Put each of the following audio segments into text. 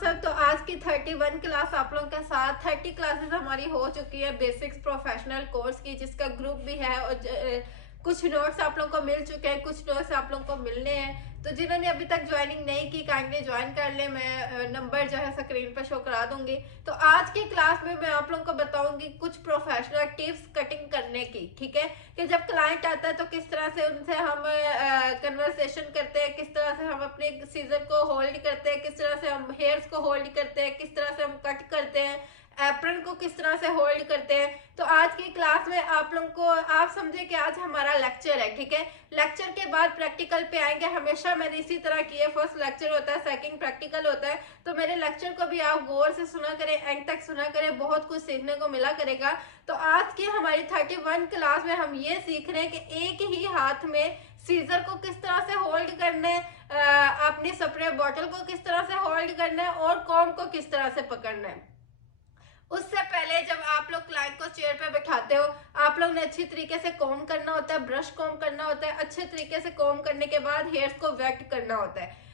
सब। तो आज की 31 क्लास आप लोगों के साथ 30 क्लासेस हमारी हो चुकी है बेसिक्स प्रोफेशनल कोर्स की, जिसका ग्रुप भी है और कुछ नोट्स आप लोगों को मिल चुके हैं, कुछ नोट्स आप लोगों को मिलने हैं। तो जिन्होंने अभी तक ज्वाइनिंग नहीं की काइंडली ज्वाइन कर ले, मैं नंबर जो है स्क्रीन पर शो करा दूंगी। तो आज की क्लास में मैं आप लोगों को बताऊंगी कुछ प्रोफेशनल टिप्स कटिंग करने की। ठीक है, कि जब क्लाइंट आता है तो किस तरह से उनसे हम कन्वर्सेशन करते हैं, किस तरह से हम अपने सीजर को होल्ड करते हैं, किस तरह से हम हेयर्स को होल्ड करते हैं, किस तरह से हम कट करते हैं, एप्रन को किस तरह से होल्ड करते हैं। तो आज की क्लास में आप लोगों को आप समझे कि आज हमारा लेक्चर है। ठीक है, लेक्चर के बाद प्रैक्टिकल पे आएंगे। हमेशा मैंने इसी तरह किया, फर्स्ट लेक्चर होता है, सेकंड प्रैक्टिकल होता है। तो मेरे लेक्चर को भी आप गौर से सुना करें, एंड तक सुना करें, बहुत कुछ सीखने को मिला करेगा। तो आज की हमारी 31 क्लास में हम ये सीख रहे हैं कि एक ही हाथ में सीजर को किस तरह से होल्ड करना है, अपनी स्प्रे बॉटल को किस तरह से होल्ड करना है और कॉम को किस तरह से पकड़ना है। उससे पहले जब आप लोग क्लाइंट को चेयर पे बैठाते हो, आप लोग ने अच्छी तरीके से कॉम करना होता है, ब्रश कॉम करना होता है। अच्छे तरीके से कॉम करने के बाद हेयर्स को वेट करना होता है।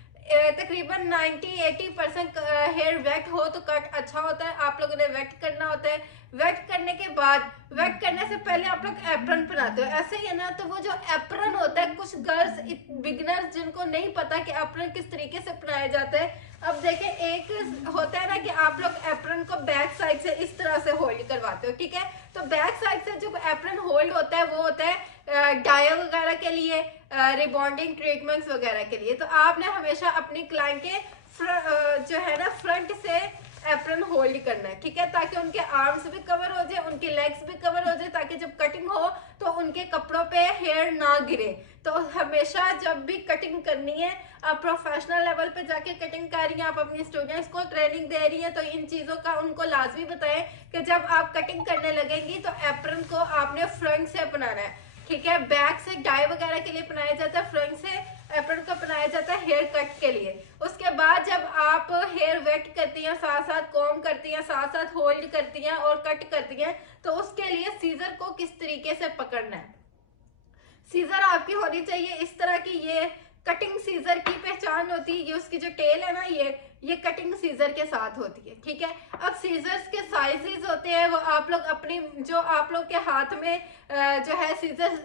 तकरीबन 90-80% हेयर वेट हो तो कट अच्छा होता है। आप लोगों ने वेट करना होता है। वेट करने के बाद, वेट करने से पहले आप लोग एप्रन पहनाते हो, ऐसे ही है ना। तो वो जो एप्रन होता है, कुछ गर्ल्स बिगिनर्स जिनको नहीं पता कि एप्रन किस तरीके से पहनाया जाता है। अब देखें, एक होता है ना कि आप लोग एप्रन को बैक साइड से इस तरह से होल्ड करवाते हो। ठीक है, तो बैक साइड से जो एप्रन होल्ड होता है वो होता है डाया वगैरह के लिए, रिबॉन्डिंग ट्रीटमेंट्स वगैरह के लिए। तो आपने हमेशा अपनी क्लाइंट के जो है ना फ्रंट से एप्रन होल्ड करना है। ठीक है, ताकि उनके आर्म्स भी कवर हो जाए, उनकी लेग्स भी कवर हो जाए, ताकि जब कटिंग हो तो उनके कपड़ों पे हेयर ना गिरे। तो हमेशा जब भी कटिंग करनी है, आप प्रोफेशनल लेवल पे जाके कटिंग कर रही हैं, आप अपनी स्टूडेंट्स को ट्रेनिंग दे रही हैं, तो इन चीजों का उनको लाजमी बताएं कि जब आप कटिंग करने लगेंगी तो एप्रन को आपने फ्रंट से अपनाना है। ठीक है, बैक से डाई वगैरह के लिए पहनाया जाता है, फ्रंट से एप्रन को पहनाया जाता है हेयर कट के लिए। उसके बाद जब आप हेयर वेट करती हैं, साथ साथ कॉम करती हैं, साथ साथ होल्ड करती हैं और कट करती हैं, तो उसके लिए सीजर को किस तरीके से पकड़ना है। सीजर आपकी होनी चाहिए इस तरह की, ये कटिंग सीजर की पहचान होती है। ये उसकी जो टेल है ना, ये कटिंग सीजर के साथ होती है। ठीक है, अब सीजर्स के साइजेस होते हैं, वो आप लोग अपनी जो आप लोग के हाथ में जो है सीजर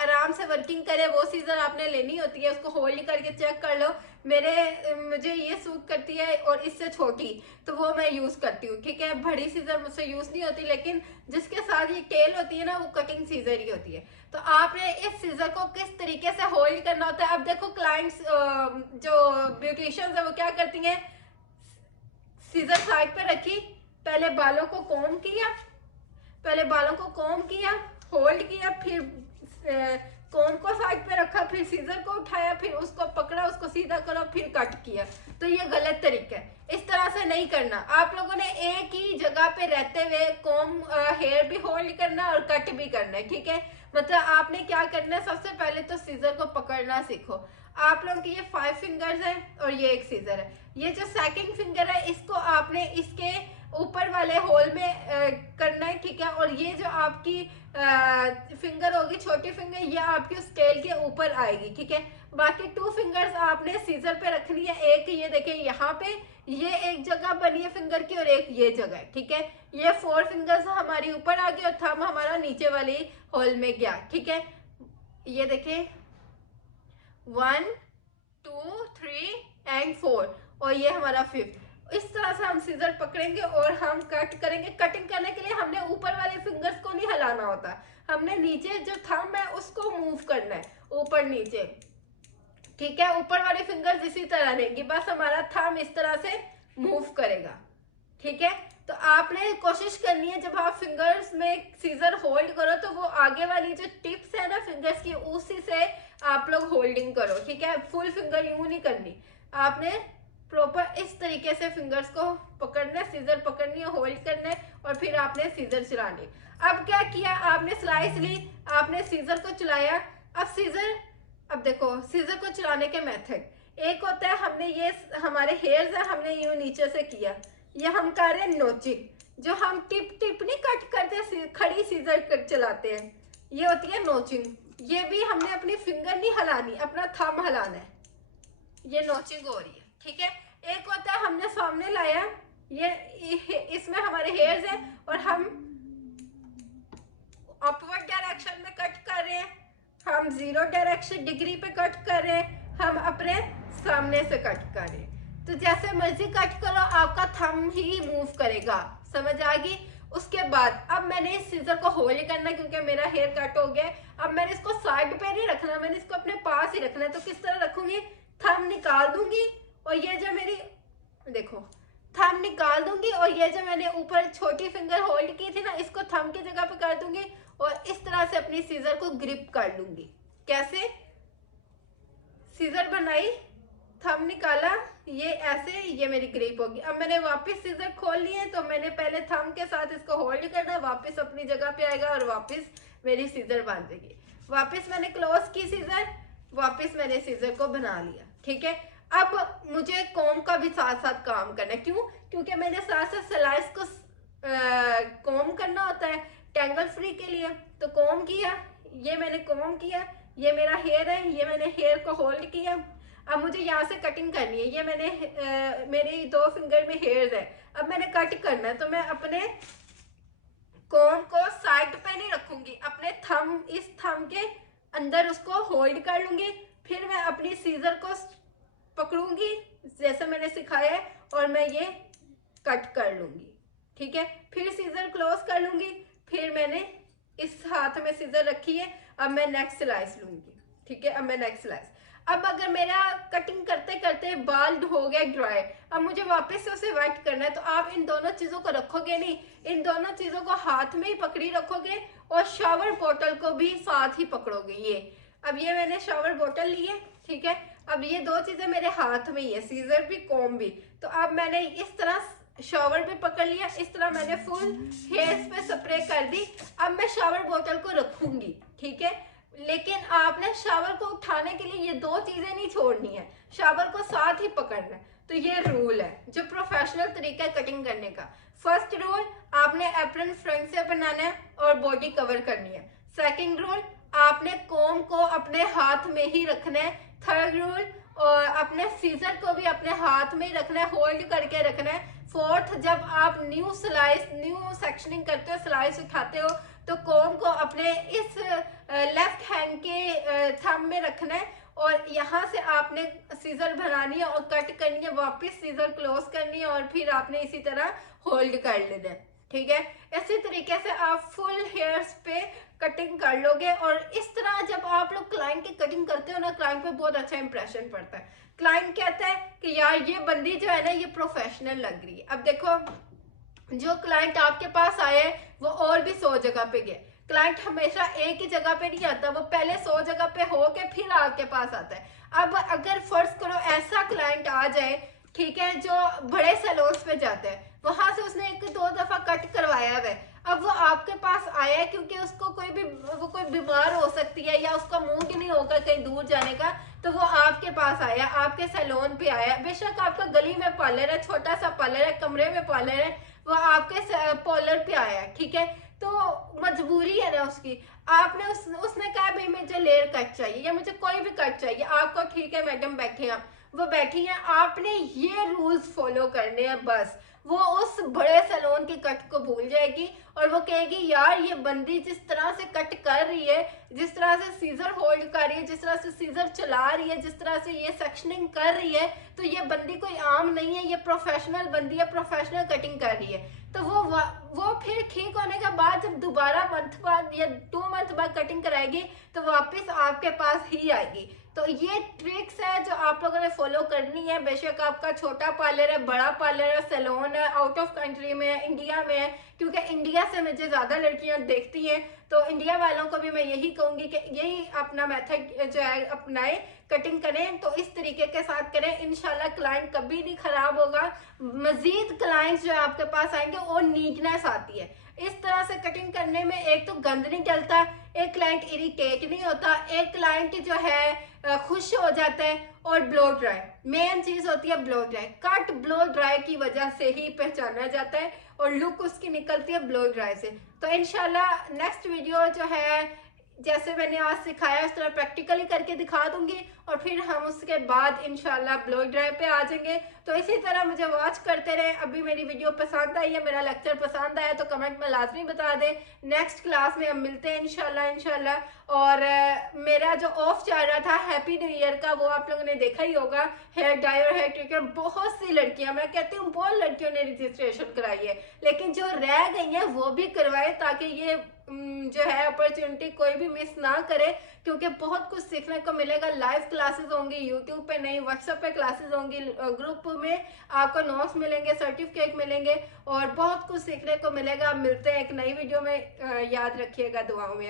आराम से वर्किंग करे वो सीजर आपने लेनी होती है। उसको होल्ड करके चेक कर लो, मुझे ये सूट करती है और इससे छोटी, तो वो मैं यूज करती हूँ। ठीक है, बड़ी सीजर मुझसे यूज नहीं होती, लेकिन जिसके साथ ये टेल होती है ना, वो कटिंग सीजर ही होती है। तो आपने इस सीजर को किस तरीके से होल्ड करना होता है। अब देखो, क्लाइंट्स जो ब्यूटिशियंस है वो क्या करती हैं, सीजर साइड पे रखी, पहले बालों को कॉम किया, होल्ड किया, फिर कॉम को साइड पे रखा, फिर सीजर को उठाया, फिर उसको पकड़ा, उसको सीधा करो, फिर कट किया। तो ये गलत तरीका है, इस तरह से नहीं करना। आप लोगों ने एक ही जगह पे रहते हुए कॉम हेयर भी होल्ड करना है और कट भी करना है। ठीक है, मतलब आपने क्या करना है, सबसे पहले तो सीजर को पकड़ना सीखो। आप लोगों की ये 5 फिंगर्स है और ये एक सीजर है। ये जो सेकंड फिंगर है, इसको आपने इसके ऊपर वाले होल में करना है। ठीक है, और ये जो आपकी फिंगर होगी, छोटी फिंगर, ये आपकी स्केल के ऊपर आएगी। ठीक है, बाकी 2 फिंगर्स आपने सीजर पे रखनी है। एक ये देखिए यहाँ पे, ये एक जगह बनी है फिंगर की, और एक ये जगह है। ठीक है, ये 4 फिंगर्स हमारी ऊपर आ गई और थंब हमारा नीचे वाली होल में गया। ठीक है, ये देखिए 1 2 3 एंड 4, और ये हमारा 5th। इस तरह से हम सीजर पकड़ेंगे और हम कट करेंगे। कटिंग करने के लिए हमने ऊपर वाले फिंगर्स को नहीं हिलाना होता, हमने नीचे जो थंब है उसको मूव करना है, ऊपर नीचे। ठीक है, ऊपर वाले फिंगर्स इसी तरह रहेंगी, बस हमारा थंब इस तरह से मूव करेगा। ठीक है, तो आपने कोशिश करनी है जब आप फिंगर्स में सीजर होल्ड करो तो वो आगे वाली जो टिप्स है ना फिंगर्स की, उसी से आप लोग होल्डिंग करो। ठीक है, फुल फिंगर यूं नहीं करनी, आपने प्रॉपर इस तरीके से फिंगर्स को पकड़ना है, सीजर पकड़नी है, होल्ड करना है, और फिर आपने सीजर चलानी। अब क्या किया, आपने स्लाइस ली, आपने सीजर को चलाया। अब देखो सीजर को चलाने के मेथड एक होता है, हमने ये हमारे हेयर्स है, हमने यूं नीचे से किया, ये हम कर रहे हैं नोचिंग। जो हम टिप नहीं कट करते, खड़ी सीजर चलाते हैं, ये होती है नोचिंग। ये भी हमने अपनी फिंगर नहीं हिलानी, अपना थंब हिलाना है, ये नोचिंग हो रही है। ठीक है, एक होता है हमने सामने लाया ये इसमें हमारे हेयर्स हैं और हम अपवर्ड डायरेक्शन में कट कर रहे हैं, हम 0 डायरेक्शन डिग्री पे कट कर रहे हैं, हम अपने सामने से कट कर रहे हैं। तो जैसे मर्जी कट करो, आपका थंब ही मूव करेगा, समझ आ गई। उसके बाद अब मैंने इस सीजर को होल्ड करना, क्योंकि मेरा हेयर कट हो गया। अब मैंने इसको साइड पे नहीं रखना, मैंने इसको अपने पास ही रखना है। तो किस तरह रखूंगी, थंब निकाल दूंगी और ये जो मेरी देखो थंब निकाल दूंगी और ये जो मैंने ऊपर छोटी फिंगर होल्ड की थी ना, इसको थंब की जगह पे कर दूंगी और इस तरह से अपनी सीजर को ग्रिप कर लूंगी। कैसे, सीजर बनाई, थंब निकाला, ये ऐसे, ये मेरी ग्रिप होगी। अब मैंने वापस सीजर खोल लिए, तो मैंने पहले थंब के साथ इसको होल्ड करना, वापस अपनी जगह पे आएगा और वापस मेरी सीजर बन जाएगी। वापस मैंने क्लोज की सीजर, वापस मैंने सीजर को बना लिया। ठीक है, अब मुझे कॉम का भी साथ साथ काम करना है। क्यों, क्योंकि मैंने साथ साथ स्लाइस को कॉम करना होता है टैंगल फ्री के लिए। तो कॉम किया, ये मैंने कॉम किया, ये मेरा हेयर है, ये मैंने हेयर को होल्ड किया। अब मुझे यहाँ से कटिंग करनी है, ये मैंने मेरी 2 फिंगर में हेयर्स है, अब मैंने कट करना है। तो मैं अपने कॉम को साइड पे नहीं रखूंगी, अपने थंब, इस थंब के अंदर उसको होल्ड कर लूंगी, फिर मैं अपनी सीजर को पकड़ूंगी जैसे मैंने सिखाया है और मैं ये कट कर लूंगी। ठीक है, फिर सीजर क्लोज कर लूंगी, फिर मैंने इस हाथ में सीजर रखी है, अब मैं नेक्स्ट स्लाइस लूंगी। ठीक है, अब मैं नेक्स्ट स्लाइस, अब अगर मेरा कटिंग करते करते बाल हो गया ड्राई, अब मुझे वापस से उसे वेट करना है, तो आप इन दोनों चीजों को रखोगे नहीं, इन दोनों चीजों को हाथ में ही पकड़ी रखोगे और शावर बोतल को भी साथ ही पकड़ोगे। ये अब ये मैंने शावर बोतल ली है। ठीक है, अब ये 2 चीजें मेरे हाथ में ही है, सीजर भी कॉम भी। तो अब मैंने इस तरह शावर भी पकड़ लिया, इस तरह मैंने फुल हेयर्स पे स्प्रे कर दी। अब मैं शावर बोतल को रखूंगी। ठीक है, लेकिन आपने शावर को उठाने के लिए ये 2 चीजें नहीं छोड़नी है, शावर को साथ ही पकड़ना है। तो ये रूल है जो प्रोफेशनल तरीका है कटिंग करने का। फर्स्ट रूल, आपने एप्रन फ्रंट से बनाना है और बॉडी कवर करनी है। सेकंड रूल, आपने कॉम को अपने हाथ में ही रखना है। थर्ड रूल, और अपने सीजर को भी अपने हाथ में ही रखना है, होल्ड करके रखना है। फोर्थ, जब आप न्यू सेक्शनिंग करते हो, स्लाइस उठाते हो, तो कॉम को अपने इस लेफ्ट हैंड के थंब में रखना है और यहाँ से आपने सीजर बनानी है और कट करनी है, वापस सीजर क्लोज करनी है और फिर आपने इसी तरह होल्ड कर लेना है। ठीक है, इसी तरीके से आप फुल हेयर्स पे कटिंग कर लोगे। और इस तरह जब आप लोग क्लाइंट की कटिंग करते हो ना, क्लाइंट पे बहुत अच्छा इंप्रेशन पड़ता है। क्लाइंट कहता है कि यार ये बंदी जो है ना, ये प्रोफेशनल लग रही है। अब देखो, जो क्लाइंट आपके पास आए वो और भी 100 जगह पे गए। क्लाइंट हमेशा एक ही जगह पे नहीं आता, वो पहले 100 जगह पे होके फिर आपके पास आता है। अब अगर फर्ज करो ऐसा क्लाइंट आ जाए, ठीक है, जो बड़े सैलून्स पे जाते हैं, वहां से उसने 1-2 दफा कट करवाया है, अब वो आपके पास आया है क्योंकि उसको वो कोई बीमार हो सकती है या उसका मूड नहीं होगा कहीं दूर जाने का, तो वो आपके पास आया, आपके सैलून पे आया। बेशक आपका गली में पार्लर है, छोटा सा पार्लर है, कमरे में पार्लर है, वो आपके पार्लर पे आया है। ठीक है, तो मजबूरी है ना उसकी। आपने उसने कहा भाई मुझे लेयर कट चाहिए या मुझे कोई भी कट चाहिए, आपको ठीक है मैडम बैठे हैं, वो बैठी हैं, आपने ये रूल्स फॉलो करने हैं बस। वो उस बड़े सैलून की कट को भूल जाएगी और वो कहेगी यार ये बंदी जिस तरह से कट कर रही है, जिस तरह से सीजर होल्ड कर रही है, जिस तरह से सीजर चला रही है, जिस तरह से ये सेक्शनिंग कर रही है, तो ये बंदी कोई आम नहीं है, ये प्रोफेशनल बंदी है, प्रोफेशनल कटिंग कर रही है। तो वो फिर ठीक होने के बाद जब दोबारा मंथ बाद या 2 मंथ बाद कटिंग कराएगी तो वापस आपके पास ही आएगी। तो ये ट्रिक्स है जो आप लोगों ने फॉलो करनी है। बेशक आपका छोटा पार्लर है, बड़ा पार्लर है, सैलून है, आउट ऑफ कंट्री में है, इंडिया में है, क्योंकि इंडिया से मुझे ज्यादा लड़कियां देखती हैं, तो इंडिया वालों को भी मैं यही कहूंगी कि यही अपना मेथड जो है अपनाएं, कटिंग करें तो इस तरीके के साथ करें। इंशाल्लाह क्लाइंट कभी नहीं खराब होगा। मजीद क्लाइंट्स जो आपके पास आएंगे और नीटनेस आती है। इस तरह से कटिंग करने में एक तो गंद नहीं डलता, एक क्लाइंट इरिटेट नहीं होता, एक क्लाइंट जो है खुश हो जाता है, और ब्लो ड्राई मेन चीज होती है। Blow dry cut blow dry की वजह से ही पहचाना जाता है और लुक उसकी निकलती है ब्लो ड्राई से। तो इंशाल्लाह नेक्स्ट वीडियो जो है जैसे मैंने आज सिखाया इस तरह प्रैक्टिकली करके दिखा दूंगी और फिर हम उसके बाद इंशाल्लाह ब्लॉग ड्राइव पे आ जाएंगे। तो इसी तरह मुझे वॉच करते रहे। अभी मेरी वीडियो पसंद आई है, मेरा लेक्चर पसंद आया तो कमेंट में लाजमी बता दें। नेक्स्ट क्लास में हम मिलते हैं इंशाल्लाह। और मेरा जो ऑफ चल रहा था हैप्पी न्यू ईयर का, वो आप लोगों ने देखा ही होगा। हेयर डाई और हेयर ट्रीटमेंट बहुत सी लड़कियां, मैं कहती हूँ बहुत लड़कियों ने रजिस्ट्रेशन कराई है, लेकिन जो रह गई हैं वो भी करवाए ताकि ये जो है अपॉर्चुनिटी कोई भी मिस ना करे, क्योंकि बहुत कुछ सीखने को मिलेगा। लाइव क्लासेस होंगी, यूट्यूब पे नहीं, व्हाट्सएप पे क्लासेस होंगी, ग्रुप में आपको नोट्स मिलेंगे, सर्टिफिकेट मिलेंगे और बहुत कुछ सीखने को मिलेगा। मिलते हैं एक नई वीडियो में, याद रखिएगा, दुआओं में।